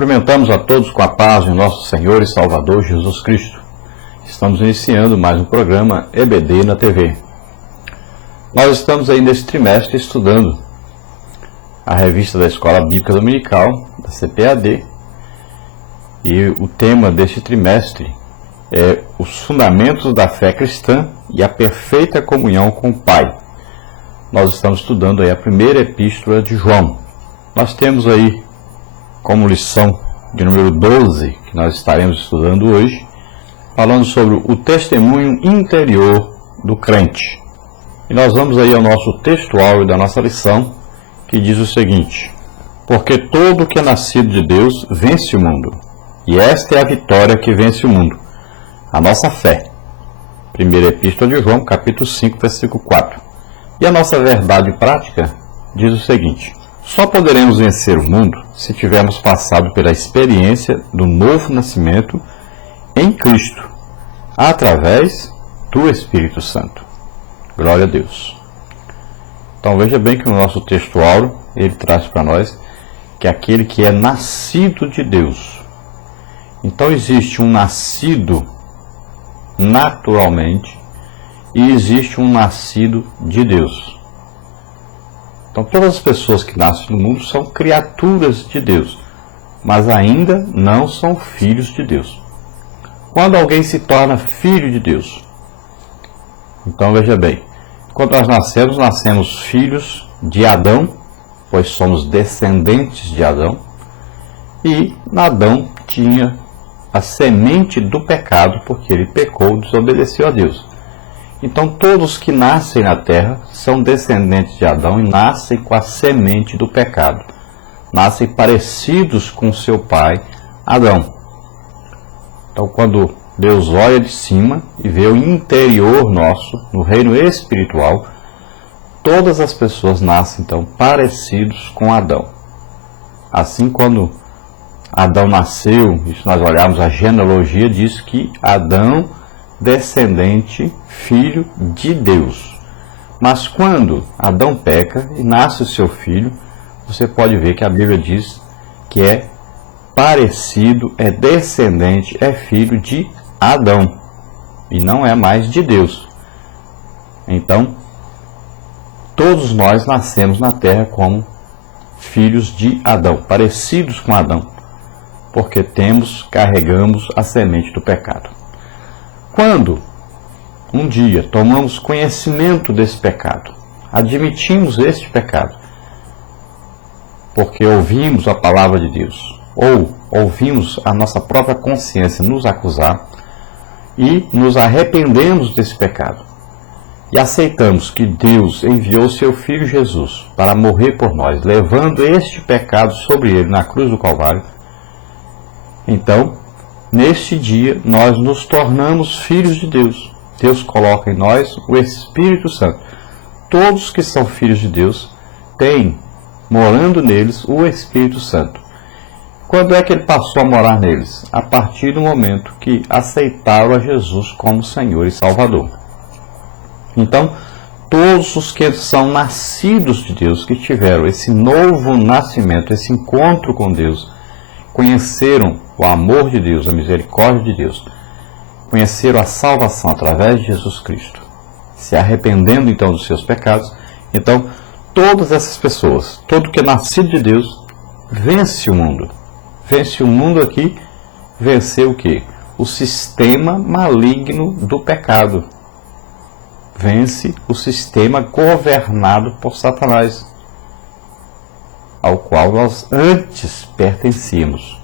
Cumprimentamos a todos com a paz de nosso Senhor e Salvador Jesus Cristo. Estamos iniciando mais um programa EBD na TV. Nós estamos aí nesse trimestre estudando a revista da Escola Bíblica Dominical, da CPAD, e o tema deste trimestre é os fundamentos da fé cristã e a perfeita comunhão com o Pai. Nós estamos estudando aí a primeira epístola de João. Nós temos aí como lição de número 12, que nós estaremos estudando hoje, falando sobre o testemunho interior do crente. E nós vamos aí ao nosso textual da nossa lição, que diz o seguinte: porque todo que é nascido de Deus vence o mundo, e esta é a vitória que vence o mundo, a nossa fé. Primeira epístola de João, capítulo 5, versículo 4. E a nossa verdade prática diz o seguinte: só poderemos vencer o mundo se tivermos passado pela experiência do novo nascimento em Cristo, através do Espírito Santo. Glória a Deus. Então veja bem que no nosso textual ele traz para nós que aquele que é nascido de Deus. Então existe um nascido naturalmente e existe um nascido de Deus. Então todas as pessoas que nascem no mundo são criaturas de Deus, mas ainda não são filhos de Deus. Quando alguém se torna filho de Deus, então veja bem, quando nós nascemos filhos de Adão, pois somos descendentes de Adão, e Adão tinha a semente do pecado, porque ele pecou e desobedeceu a Deus. Então todos que nascem na terra são descendentes de Adão e nascem com a semente do pecado. Nascem parecidos com seu pai, Adão. Então quando Deus olha de cima e vê o interior nosso, no reino espiritual, todas as pessoas nascem então parecidos com Adão. Assim, quando Adão nasceu, e se nós olharmos a genealogia, diz que Adão, descendente, filho de Deus. Mas quando Adão peca e nasce o seu filho, você pode ver que a Bíblia diz que é parecido, é descendente, é filho de Adão, e não é mais de Deus. Então, todos nós nascemos na terra como filhos de Adão, parecidos com Adão, porque carregamos a semente do pecado. Quando um dia tomamos conhecimento desse pecado, admitimos este pecado, porque ouvimos a palavra de Deus, ou ouvimos a nossa própria consciência nos acusar, e nos arrependemos desse pecado, e aceitamos que Deus enviou seu Filho Jesus para morrer por nós, levando este pecado sobre ele na cruz do Calvário, então, neste dia, nós nos tornamos filhos de Deus. Deus coloca em nós o Espírito Santo. Todos que são filhos de Deus têm, morando neles, o Espírito Santo. Quando é que ele passou a morar neles? A partir do momento que aceitaram a Jesus como Senhor e Salvador. Então, todos os que são nascidos de Deus, que tiveram esse novo nascimento, esse encontro com Deus, conheceram o amor de Deus, a misericórdia de Deus, conheceram a salvação através de Jesus Cristo, se arrependendo então dos seus pecados, então todas essas pessoas, todo que é nascido de Deus, vence o mundo. Vence o mundo aqui, venceu o quê? O sistema maligno do pecado. Vence o sistema governado por Satanás, ao qual nós antes pertencíamos.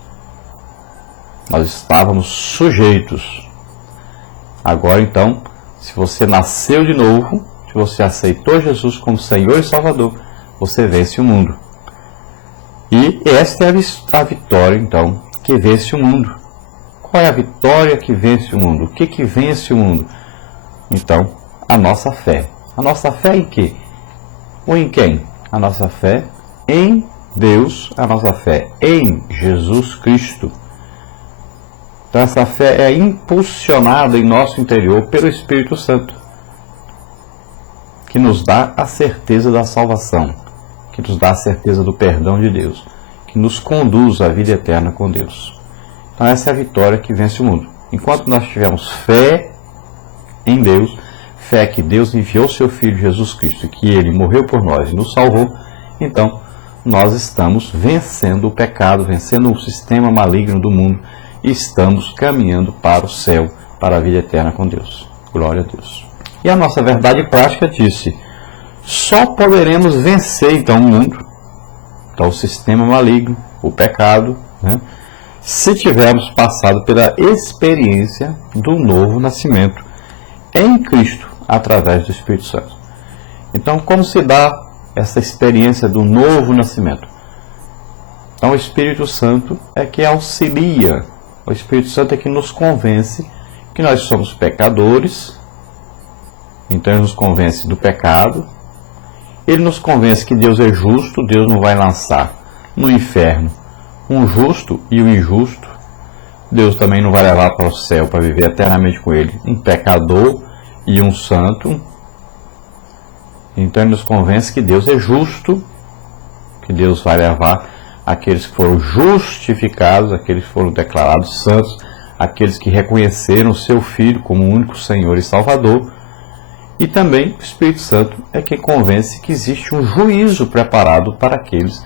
Nós estávamos sujeitos. Agora então, se você nasceu de novo, se você aceitou Jesus como Senhor e Salvador, você vence o mundo. E esta é a vitória então que vence o mundo. Qual é a vitória que vence o mundo? O que vence o mundo? Então, a nossa fé. A nossa fé em quê? Ou em quem? A nossa fé em Deus, a nossa fé em Jesus Cristo. Então essa fé é impulsionada em nosso interior pelo Espírito Santo, que nos dá a certeza da salvação, que nos dá a certeza do perdão de Deus, que que nos conduz à vida eterna com Deus. Então essa é a vitória que vence o mundo. Enquanto nós tivermos fé em Deus, fé que Deus enviou seu Filho Jesus Cristo, que Ele morreu por nós e nos salvou, então nós estamos vencendo o pecado, vencendo o sistema maligno do mundo e estamos caminhando para o céu, para a vida eterna com Deus. Glória a Deus. E a nossa verdade prática disse: só poderemos vencer então o mundo, então o sistema maligno, o pecado, se tivermos passado pela experiência do novo nascimento em Cristo, através do Espírito Santo. Então, como se dá essa experiência do novo nascimento? Então, o Espírito Santo é que auxilia, o Espírito Santo é que nos convence que nós somos pecadores, então ele nos convence do pecado, ele nos convence que Deus é justo, Deus não vai lançar no inferno um justo e o injusto, Deus também não vai levar para o céu para viver eternamente com ele um pecador e um santo. Então ele nos convence que Deus é justo, que Deus vai levar aqueles que foram justificados, aqueles que foram declarados santos, aqueles que reconheceram o seu Filho como o único Senhor e Salvador. E também o Espírito Santo é quem convence que existe um juízo preparado para aqueles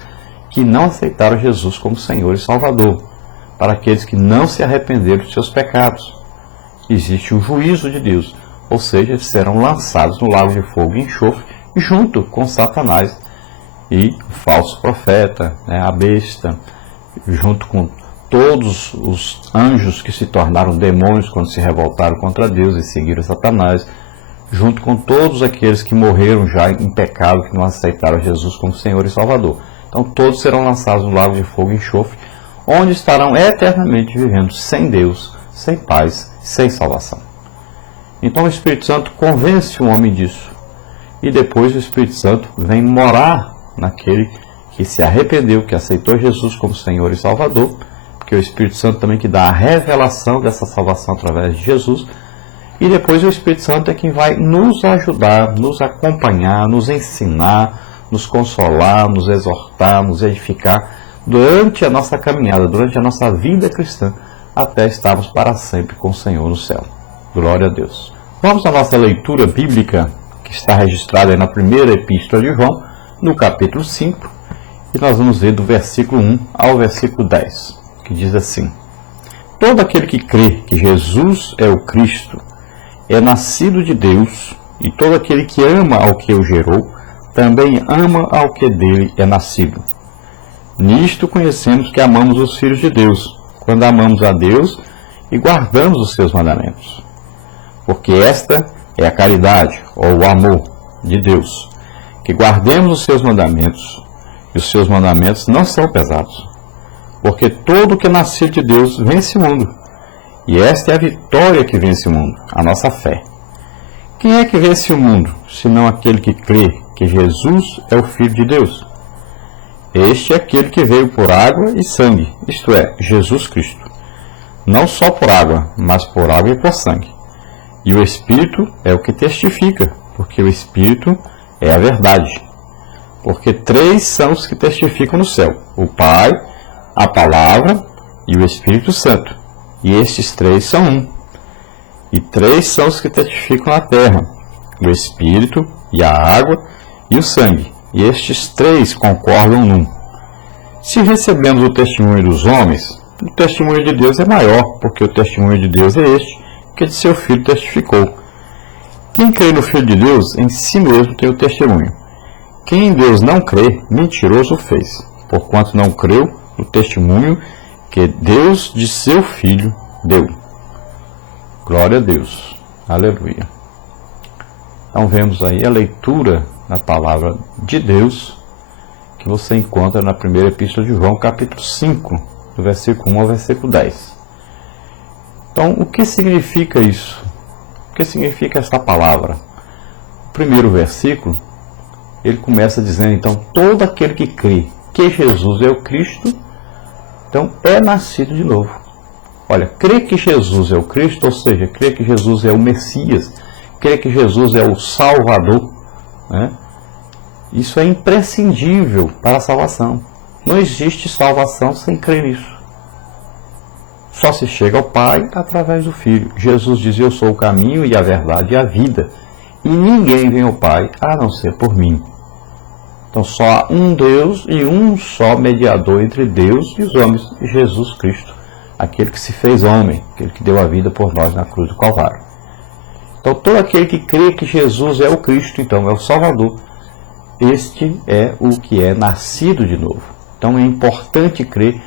que não aceitaram Jesus como Senhor e Salvador, para aqueles que não se arrependeram dos seus pecados. Existe um juízo de Deus, ou seja, eles serão lançados no lago de fogo e enxofre, junto com Satanás e o falso profeta, a besta, junto com todos os anjos que se tornaram demônios quando se revoltaram contra Deus e seguiram Satanás, junto com todos aqueles que morreram já em pecado, que não aceitaram Jesus como Senhor e Salvador. Então todos serão lançados no lago de fogo e enxofre, onde estarão eternamente vivendo sem Deus, sem paz, sem salvação. Então o Espírito Santo convence o homem disso. E depois o Espírito Santo vem morar naquele que se arrependeu, que aceitou Jesus como Senhor e Salvador, porque é o Espírito Santo também que dá a revelação dessa salvação através de Jesus. E depois o Espírito Santo é quem vai nos ajudar, nos acompanhar, nos ensinar, nos consolar, nos exortar, nos edificar durante a nossa caminhada, durante a nossa vida cristã, até estarmos para sempre com o Senhor no céu. Glória a Deus. Vamos à nossa leitura bíblica, que está registrada aí na primeira epístola de João, no capítulo 5, e nós vamos ver do versículo 1 ao versículo 10, que diz assim: todo aquele que crê que Jesus é o Cristo é nascido de Deus, e todo aquele que ama ao que o gerou, também ama ao que dele é nascido. Nisto conhecemos que amamos os filhos de Deus, quando amamos a Deus e guardamos os seus mandamentos. Porque esta é a caridade, ou o amor de Deus, que guardemos os seus mandamentos, e os seus mandamentos não são pesados. Porque todo o que é nascido de Deus vence o mundo, e esta é a vitória que vence o mundo, a nossa fé. Quem é que vence o mundo, senão aquele que crê que Jesus é o Filho de Deus? Este é aquele que veio por água e sangue, isto é, Jesus Cristo. Não só por água, mas por água e por sangue. E o Espírito é o que testifica, porque o Espírito é a verdade. Porque 3 são os que testificam no céu: o Pai, a Palavra e o Espírito Santo. E estes 3 são um. E 3 são os que testificam na terra: o Espírito, e a água, e o sangue. E estes 3 concordam num. Se recebemos o testemunho dos homens, o testemunho de Deus é maior, porque o testemunho de Deus é este, que de seu Filho testificou. Quem crê no Filho de Deus, em si mesmo tem o testemunho. Quem em Deus não crê, mentiroso fez, porquanto não creu no testemunho que Deus de seu Filho deu. Glória a Deus. Aleluia. Então vemos aí a leitura da palavra de Deus, que você encontra na primeira epístola de João, capítulo 5, do versículo 1 ao versículo 10. Então, o que significa isso? O que significa essa palavra? O primeiro versículo, ele começa dizendo, então, todo aquele que crê que Jesus é o Cristo, então, é nascido de novo. Olha, crer que Jesus é o Cristo, ou seja, crer que Jesus é o Messias, crer que Jesus é o Salvador, né? Isso é imprescindível para a salvação. Não existe salvação sem crer nisso. Só se chega ao Pai através do Filho. Jesus diz: eu sou o caminho e a verdade e a vida, e ninguém vem ao Pai a não ser por mim. Então só há um Deus e um só mediador entre Deus e os homens, Jesus Cristo, aquele que se fez homem, aquele que deu a vida por nós na cruz do Calvário. Então todo aquele que crê que Jesus é o Cristo, então é o Salvador, este é o que é nascido de novo. Então é importante crer